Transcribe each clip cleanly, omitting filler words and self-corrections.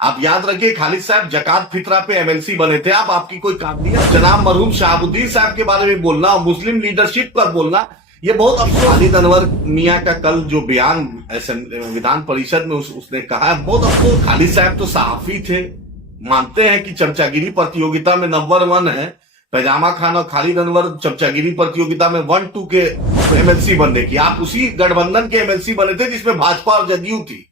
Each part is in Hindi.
आप याद रखिए खालिद साहब जकात फितरा पे एमएलसी बने थे। आप आपकी कोई काबिलियत जनाब मरहूम शहाबुद्दीन साहब के बारे में बोलना और मुस्लिम लीडरशिप पर बोलना, ये बहुत अफसोस। खालिद अनवर मियां का कल जो बयान विधान परिषद में उसने कहा है, बहुत अफसोस। खालिद साहब तो सहाफी थे, मानते हैं कि चमचागिरी प्रतियोगिता में नंबर 1 है। पैजामा खान और खालिद अनवर चमचागिरी प्रतियोगिता में 1-2 के एमएलसी बनने की, आप उसी गठबंधन के एमएलसी बने थे जिसमें भाजपा और जदयू थी।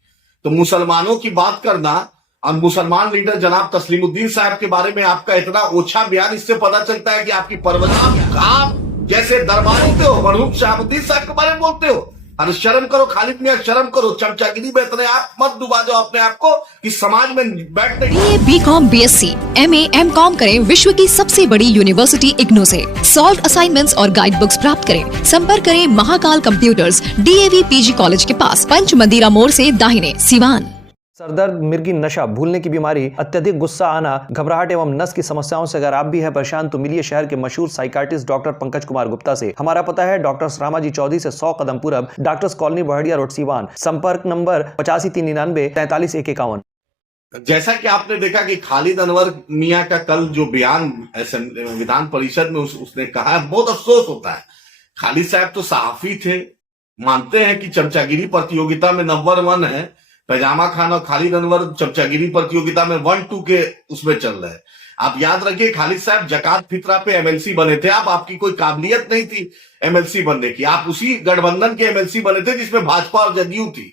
तो मुसलमानों की बात करना और मुसलमान लीडर जनाब तस्लीमुद्दीन साहब के बारे में आपका इतना ओछा बयान, इससे पता चलता है कि आपकी परवरिश, आप जैसे दरबारी थे हो, मरहूम शहाबुद्दीन साहब के बारे में बोलते हो। अरे शर्म करो खालिद मियां, शर्म करो। चमचागिरी में इतने आप मत डुबा जाओ अपने आप को कि समाज में बैठ नहीं। BA, BCom, BSc, MA, MCom करें विश्व की सबसे बड़ी यूनिवर्सिटी इग्नू से। सॉल्व असाइनमेंट्स और गाइड बुक्स प्राप्त करें। संपर्क करें Mahakal computers, DAV PG college के पास, पंच मंदिरा मोड़ से दाहिने, सिवान। सरदर्द, मिर्गी, नशा, भूलने की बीमारी, अत्यधिक गुस्सा आना, घबराहट एवं नस की समस्याओं से अगर आप भी हैं परेशान तो मिलिए शहर के मशहूर साइकाट्रिस्ट डॉक्टर पंकज कुमार गुप्ता से। हमारा पता है डॉक्टर रामाजी चौधरी से 100 कदम पूरब, doctors colony Bahadiya road, Siwan. संपर्क नंबर 85 399 43 151। जैसा कि आपने देखा कि खालिद अनवर मियां का कल जो बयान विधान परिषद में उसने कहा है, बहुत अफसोस होता है। खालिद साहब तो सहाफी थे, मानते हैं कि चमचागिरी प्रतियोगिता में नंबर 1 है। पैजामा खान और खालिद अनवर चमचागिरी प्रतियोगिता में 1-2 के उसमें चल रहे हैं। आप याद रखिए खालिद साहब जकात फितरा पे एमएलसी बने थे। आप आपकी कोई काबिलियत नहीं थी एमएलसी बनने की, आप उसी गठबंधन के एमएलसी बने थे जिसमें भाजपा और जदयू थी।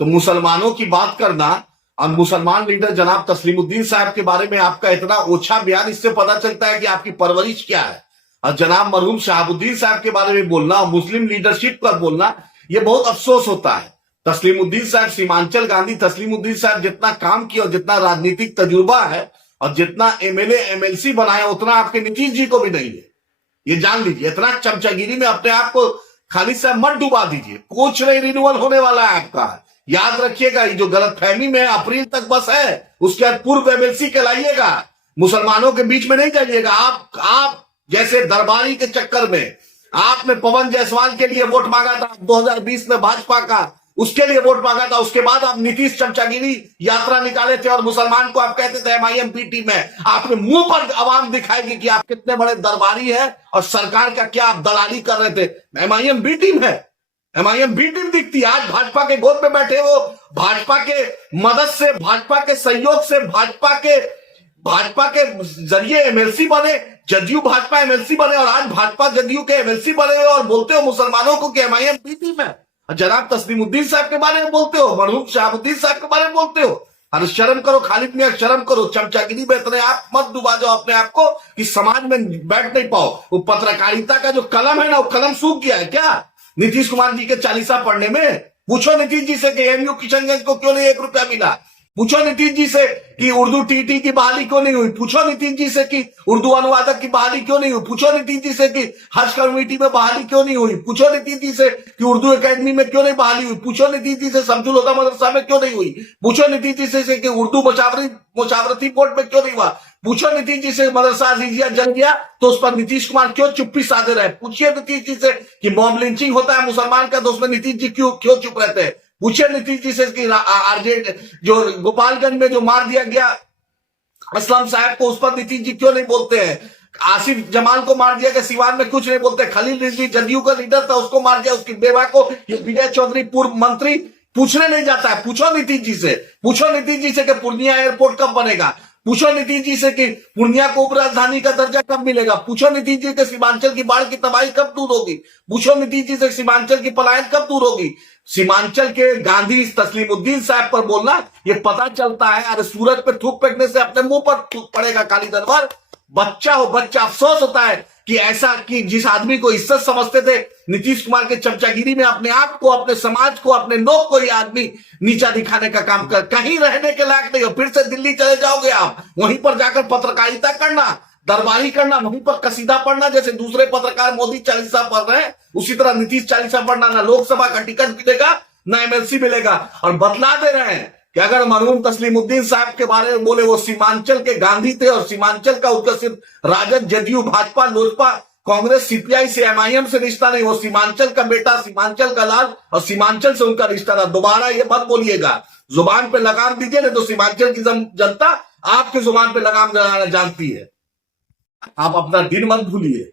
तो मुसलमानों की बात करना और मुसलमान लीडर जनाब तस्लीमुद्दीन साहब के बारे में आपका इतना ओछा बयान, इससे पता चलता है कि आपकी परवरिश क्या है। और जनाब मरहूम शहाबुद्दीन साहब के बारे में बोलना और मुस्लिम लीडरशिप पर बोलना, ये बहुत अफसोस होता है। तस्लीमुद्दीन साहब, सीमांचल गांधी तस्लीमुद्दीन साहब जितना काम किया और जितना राजनीतिक तजुर्बा है और जितना एमएलए एमएलसी बनाया, उतना आपके नीतीश जी को भी नहीं है। ये जान लीजिए, इतना चमचागिरी में अपने आप को खालिद साहब मत डुबा दीजिए। कुछ नहीं रिन्यूअल होने वाला है आपका, याद रखिएगा। ये जो गलतफहमी में अप्रैल तक बस है, उसके बाद पूर्व एमएलसी कहलाइएगा, मुसलमानों के बीच में नहीं जाइएगा। आप जैसे दरबारी के चक्कर में आपने पवन जायसवाल के लिए वोट मांगा था 2020 में, भाजपा का उसके लिए वोट मांगा था। उसके बाद आप नीतीश चमचागिरी यात्रा निकाले थे और मुसलमान को आप कहते थे MIM बी टीम है। आपने मुंह पर आवाम दिखाएगी कि आप कितने बड़े दरबारी हैं और सरकार का क्या आप दलाली कर रहे थे। MIM बी टीम है, MIM बी टीम दिखती है। आज भाजपा के गोद में बैठे हो, भाजपा के मदद से, भाजपा के सहयोग से, भाजपा के जरिए एमएलसी बने, जदयू भाजपा एमएलसी बने और आज भाजपा जदयू के एमएलसी बने हो और बोलते हो मुसलमानों को कि MIM बी टीम है। जनाब तस्लीमुद्दीन साहब के बारे में बोलते हो, मरहूम शहाबुद्दीन साहब के बारे में बोलते हो। अरे शर्म करो खालिद मियां, शर्म करो। चमचागिरी में इतने आप मत डुबा जाओ अपने आप को कि समाज में बैठ नहीं पाओ। वो पत्रकारिता का जो कलम है ना, वो कलम सूख गया है क्या नीतीश कुमार जी के चालीसा पढ़ने में? पूछो नीतीश जी से कि एमयू किशनगंज को क्यों नहीं 1 रुपया मिला। पूछो नीतीश जी से कि उर्दू टीटी की बहाली क्यों नहीं हुई। पूछो नीतीश जी से कि उर्दू अनुवादक की बहाली क्यों नहीं हुई। पूछो नीतीश जी से कि हज कमेटी में बहाली क्यों नहीं हुई। पूछो नीतीश जी से कि उर्दू एकेडमी में क्यों नहीं बहाली हुई। पूछो नीतीश जी से शमसुल हुदा मदरसा में क्यों नहीं हुई। पूछो नीतीश जी से कि उर्दू मुशावरती बोर्ड में क्यों नहीं हुआ। पूछो नीतीश जी से मदरसा अजीजिया जल गया तो उस पर नीतीश कुमार क्यों चुप्पी साधे रहे। पूछिए नीतीश जी से कि मॉब लिंचिंग होता है मुसलमान का, तो उसमें नीतीश जी क्यों चुप रहते हैं। पूछिए नीतीश जी से कि आरजेड जो गोपालगंज में जो मार दिया गया असलम साहब को, उस पर नीतीश जी क्यों नहीं बोलते हैं। आसिफ जमाल को मार दिया गया सिवान में, कुछ नहीं बोलते। खलील रिजवी जदयू का लीडर था, उसको मार दिया, उसकी बेवा को ये विजय चौधरी पूर्व मंत्री पूछने नहीं जाता है। पूछो नीतीश जी से, पूछो नीतीश जी से कि पूर्णिया एयरपोर्ट कब बनेगा। पूछो नीतीश जी से कि पूर्णिया को उपराजधानी का दर्जा कब मिलेगा। पूछो नीतीश जी से सीमांचल की बाढ़ की तबाही कब दूर होगी। पूछो नीतीश जी से सीमांचल की पलायन कब दूर होगी। सीमांचल के गांधी तस्लीमुद्दीन साहब पर बोलना, ये पता चलता है। अरे सूरज पे थूक फेंकने से अपने मुंह पर थूक पड़ेगा खालिद अनवर। बच्चा हो बच्चा। अफसोस होता है कि ऐसा कि जिस आदमी को इज्जत समझते थे नीतीश कुमार के चमचागिरी में अपने आप को, अपने समाज को, अपने लोग को ये आदमी नीचा दिखाने का काम कर, कहीं रहने के लायक नहीं हो। फिर से दिल्ली चले जाओगे आप, वहीं पर जाकर पत्रकारिता करना, दरबारी करना, वहीं पर कसीदा पढ़ना। जैसे दूसरे पत्रकार मोदी चालीसा पढ़ रहे हैं, उसी तरह नीतीश चालीसा पढ़ना। ना लोकसभा का टिकट मिलेगा, ना एमएलसी मिलेगा। और बतला दे रहे हैं कि अगर मरहूम तस्लीमुद्दीन साहब के बारे में बोले, वो सीमांचल के गांधी थे और सीमांचल का उनका सिर्फ राजद, जदयू, भाजपा, लोजपा, कांग्रेस, सीपीआई से, MIM से रिश्ता नहीं। वो सीमांचल का बेटा, सीमांचल का लाल और सीमांचल से उनका रिश्ता था। दोबारा ये मत बोलिएगा जुबान पे लगाम दीजिए, नहीं तो सीमांचल की जनता आपके जुबान पे लगाम लगाना जानती है। आप अपना दिन मत भूलिए।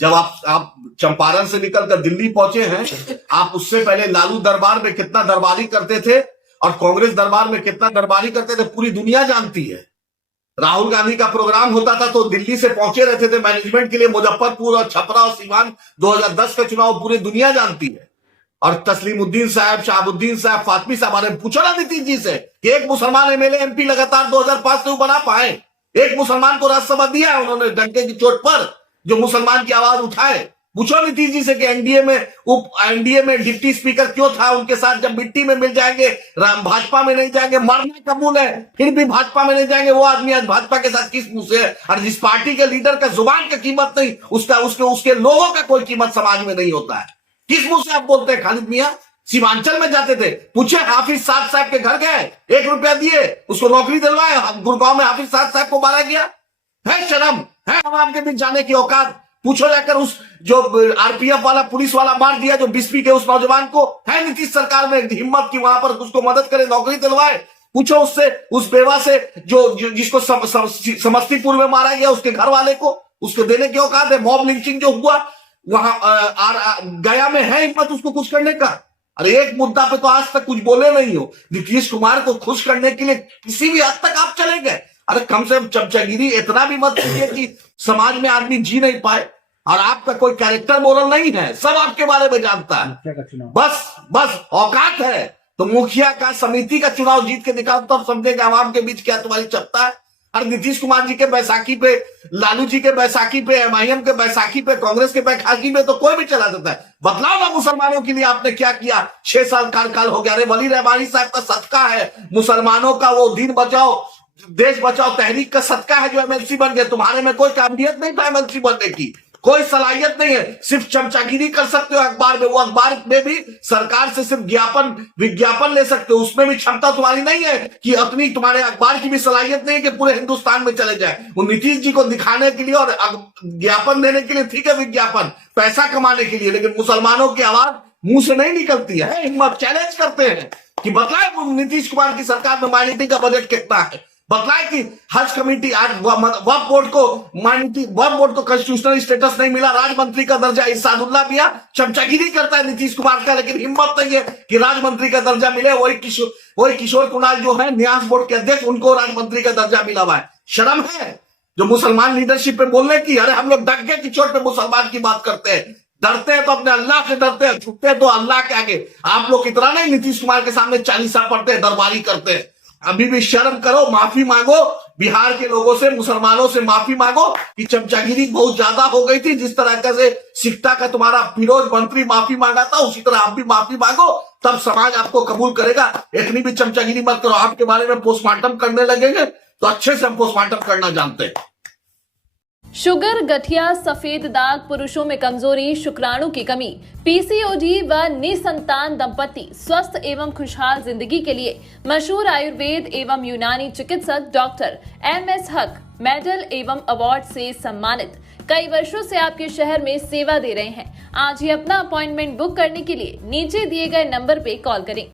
जब आप चंपारण से निकलकर दिल्ली पहुंचे हैं, आप उससे पहले लालू दरबार में कितना दरबारी करते थे और कांग्रेस दरबार में कितना दरबारी करते थे, पूरी दुनिया जानती है। राहुल गांधी का प्रोग्राम होता था तो दिल्ली से पहुंचे रहते थे मैनेजमेंट के लिए, मुजफ्फरपुर और छपरा और सीवान 2010 का चुनाव पूरी दुनिया जानती है। और तस्लीमुद्दीन साहब, शहाबुद्दीन साहब, फातमी साहब, बारे में पूछो ना नीतीश जी से कि एक मुसलमान एमएलए एमपी लगातार 2005 से वो बना पाए। एक मुसलमान को राज्यसभा दिया है उन्होंने डंके की चोट पर, जो मुसलमान की आवाज उठाए। पूछो नीतीश जी से कि एनडीए में डिप्टी स्पीकर क्यों था उनके साथ, जब मिट्टी में मिल जाएंगे, भाजपा में नहीं जाएंगे, मरना कबूल है फिर भी भाजपा में नहीं जाएंगे, वो आदमी आज भाजपा के साथ किस मुंह से है। और जिस पार्टी के लीडर का जुबान का कीमत नहीं, उसके लोगों का कोई कीमत समाज में नहीं होता है, किस मुंह से आप बोलते हैं? खालिद मियां सीमांचल में जाते थे, पूछे हाफिज साद साहब के घर गए, 1 रुपया दिए, उसको नौकरी दिलवाए, गुड़गांव में हाफिज साद साहब को मारा गया। है शर्म है आवाम के बीच जाने की औकात? पूछो जाकर उस जो आरपीएफ वाला पुलिस वाला मार दिया जो बिस्पी के उस नौजवान को, है नीतीश सरकार में हिम्मत की वहां पर उसको मदद करे, नौकरी दिलवाए? पूछो उससे, उस बेवा से जो जिसको समस्तीपुर में मारा गया, उसके घर वाले को उसको देने की औकात है? मॉब लिंचिंग जो हुआ वहां गया में, है हिम्मत उसको कुछ करने का? अरे एक मुद्दा पे तो आज तक कुछ बोले नहीं हो। नीतीश कुमार को खुश करने के लिए किसी भी हद तक आप चले गए। अरे कम से कम चमचागिरी इतना भी मत कीजिए कि समाज में आदमी जी नहीं पाए। और आपका कोई कैरेक्टर मोरल नहीं है, सब आपके बारे में जानता है। बस औकात है तो मुखिया का, समिति का चुनाव जीत के दिखाओ, तब समझेंगे आवाम के बीच क्या तुम्हारी चपता है। और नीतीश कुमार जी के बैसाखी पे, लालू जी के बैसाखी पे, एमआईएम के बैसाखी पे, कांग्रेस के बैसाखी पे तो कोई भी चला जाता है। बतलाओ ना मुसलमानों के लिए आपने क्या किया? 6 साल कार्यकाल हो गया। अरे वली रहमानी साहब का सदका है, मुसलमानों का वो दिन बचाओ देश बचाओ तहरीक का सदका है जो एमएलसी बन गए। तुम्हारे में कोई काबिलियत नहीं था एमएलसी बनने की, कोई सलाहियत नहीं है, सिर्फ चमचागिरी कर सकते हो अखबार में। वो अखबार में भी सरकार से सिर्फ विज्ञापन ले सकते हो, उसमें भी क्षमता तुम्हारी नहीं है कि अपनी, तुम्हारे अखबार की भी सलाहियत नहीं है कि पूरे हिंदुस्तान में चले जाए। वो नीतीश जी को दिखाने के लिए और ज्ञापन देने के लिए ठीक है, विज्ञापन पैसा कमाने के लिए, लेकिन मुसलमानों की आवाज मुंह से नहीं निकलती है। हिम्मत चैलेंज करते हैं कि बतलाए नीतीश कुमार की सरकार में माइनॉरिटी का बजट कितना है, बतलाए कि हज कमेटी, आज वक्फ बोर्ड को कॉन्स्टिट्यूशनल स्टेटस नहीं मिला, राज्य मंत्री का दर्जा इरशादुल्लाह मियां चमचागिरी करता है नीतीश कुमार का, लेकिन हिम्मत नहीं है कि राज्य मंत्री का दर्जा मिले। वही किशोर कुणाल जो है न्यास बोर्ड के अध्यक्ष, उनको राज्य मंत्री का दर्जा मिला हुआ है। शर्म है जो मुसलमान लीडरशिप पे बोलने की? अरे हम लोग डंके की चोट पे मुसलमान की बात करते हैं, डरते हैं तो अपने अल्लाह से डरते हैं, झुकते हैं तो अल्लाह के आगे। आप लोग इतना नहीं नीतीश कुमार के सामने चालीसा पढ़ते हैं, दरबारी करते हैं। अभी भी शर्म करो, माफी मांगो, बिहार के लोगों से, मुसलमानों से माफी मांगो कि चमचागिरी बहुत ज्यादा हो गई थी। जिस तरह से सिकटा का तुम्हारा फिरोज मंत्री माफी मांगा था, उसी तरह आप भी माफी मांगो, तब समाज आपको कबूल करेगा। इतनी भी चमचागिरी मत करो। आपके बारे में पोस्टमार्टम करने लगेंगे तो अच्छे से हम पोस्टमार्टम करना जानते हैं। शुगर, गठिया, सफेद दाग, पुरुषों में कमजोरी, शुक्राणु की कमी, पीसीओडी व निसंतान दंपति स्वस्थ एवं खुशहाल जिंदगी के लिए मशहूर आयुर्वेद एवं यूनानी चिकित्सक डॉक्टर MS हक मेडल एवं अवार्ड से सम्मानित, कई वर्षों से आपके शहर में सेवा दे रहे हैं। आज ही अपना अपॉइंटमेंट बुक करने के लिए नीचे दिए गए नंबर पे कॉल करें।